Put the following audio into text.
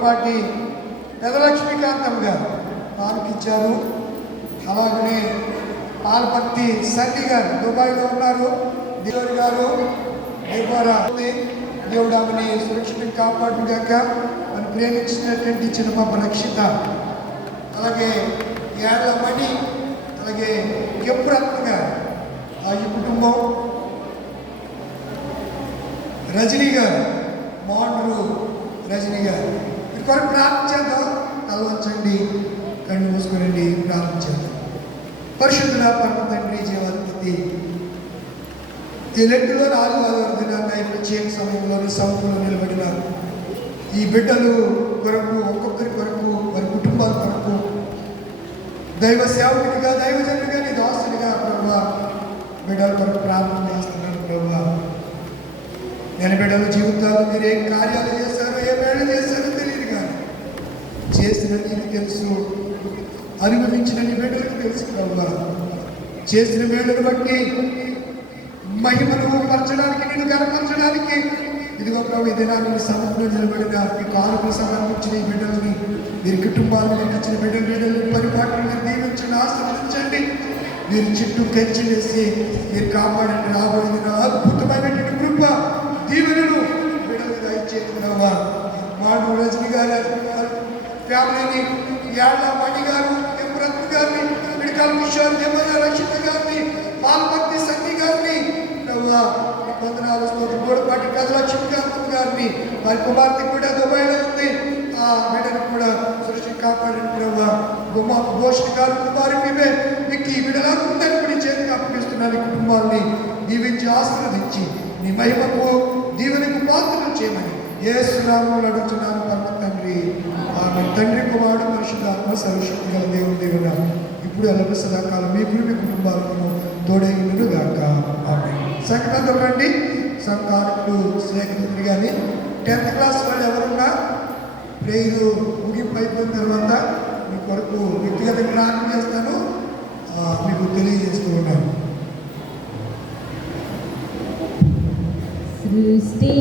గొడపాటి పెదలక్ష్మీకాంతమ్మ గారు పాలకిచ్చారు. అలాగనే పాలపర్తి సండి గారు దుబాయ్లో ఉన్నారు. దేవుడి గారు దేవుడు ఆమెని సురక్షితంగా కాపాడుగాక. అని ప్రేమించినటువంటి చిన్న పాప రక్షిత, అలాగే ఏళ్లమణి, అలాగే ఎప్పురత్న గారు, ఈ కుటుంబం, రజనీ గారు, మాండ్రు రజనీ గారు, ఇది కొరకు ప్రార్థన చేద్దాం. తలవంచండి, కళ్ళు మూసుకునండి, ప్రార్థన చేద్దాం. పరిశుద్ధుల పరమ తండ్రి, జీవాధిపతి, ఈ లెట్టులో 4వ దినాన్ని ప్రత్యేక సమయంలోని సముద్రంలో నిలబడిన ఈ బిడ్డలు కొరకు, ఒక్కొక్కరి కొరకు, వారి కుటుంబాల కొరకు, దైవ సేవకుడిగా, దైవజనుడిగా, నీ దాసుడిగా ప్రభు బిడ్డల కొరకు ప్రార్థన చేస్తున్నాను. ప్రభు నేను బిడ్డల జీవితాలు మీరు ఏం కార్యాలు చేశారో, ఏ మేళ చేశారో తెలియదు, కానీ చేసిన నీకు తెలుసు, అనుభవించిన నీ బిడ్డలకు తెలుసు. ప్రభు చేసిన మేళను బట్టి మహిమను పరచడానికి, నేను కనపరచడానికి ఇదిగో ప్రభు ఈ దినాన్ని సముద్రంలో నిలబడిన ఈ కాలుకు సమర్పించిన ఈ బిడ్డల్ని, వీరి కుటుంబాలను లెక్కించిన బిడ్డలు పరిపాట్లను దీవించండి, ఆశీర్వదించండి. మీరు చుట్టూ కంచి వేసి మీరు కాపాడండి. రాబోయే అద్భుతమైనటువంటి కృప దీవెనలు బిడ్డలు దయచేయండి. ప్రభు మాండ్రు రజనీ గారు ఫ్యామిలీని, ఏళ్లమణి గారు, ఎప్పురత్న గారిని, మెడికల్ కిషోర్, రక్షిత గారిని, పాల్పర్తి సండి గారిని, వందనాలు స్తోత్రం. గోడపాటి పెదలక్ష్మీకాంతమ్మ గారిని, వారి కుమార్తె కూడా దుబాయ్లో ఉంది, ఆ బిడ్డను కూడా సురక్షిత కాపాడండి. ప్రభు గుమ్మ భూషణ్ గారు, కుమారి మీకు ఈ బిడ్డలందరినీ కూడా చేతికి అప్పగిస్తున్నారు. ఈ కుటుంబాన్ని దీవించి ఆశీర్వదించి నీ మహిమకు దీవెనకు పాత్రలు చేయమని యేసు నామములో అడుగుతున్నాను పరమ తండ్రి. ఆమె తండ్రి, కుమారుడు, పరిశుద్ధాత్మ సర్వశక్తి గల దేవుని ఇప్పుడు ఎల్లప్పుడూ సదాకాలం మీకు మీ కుటుంబాలను తోడైనను గాక. ఆమె సంఘటన రండి. సంఘాలకు స్నేహితులు కానీ 10th క్లాస్ వాళ్ళు ఎవరున్నా ప్రేయరు ముగింపు అయిపోయిన తర్వాత మీ కొరకు వ్యక్తిగత ప్రార్థన చేస్తాను, మీకు తెలియజేస్తూ ఉన్నాను. సృష్టి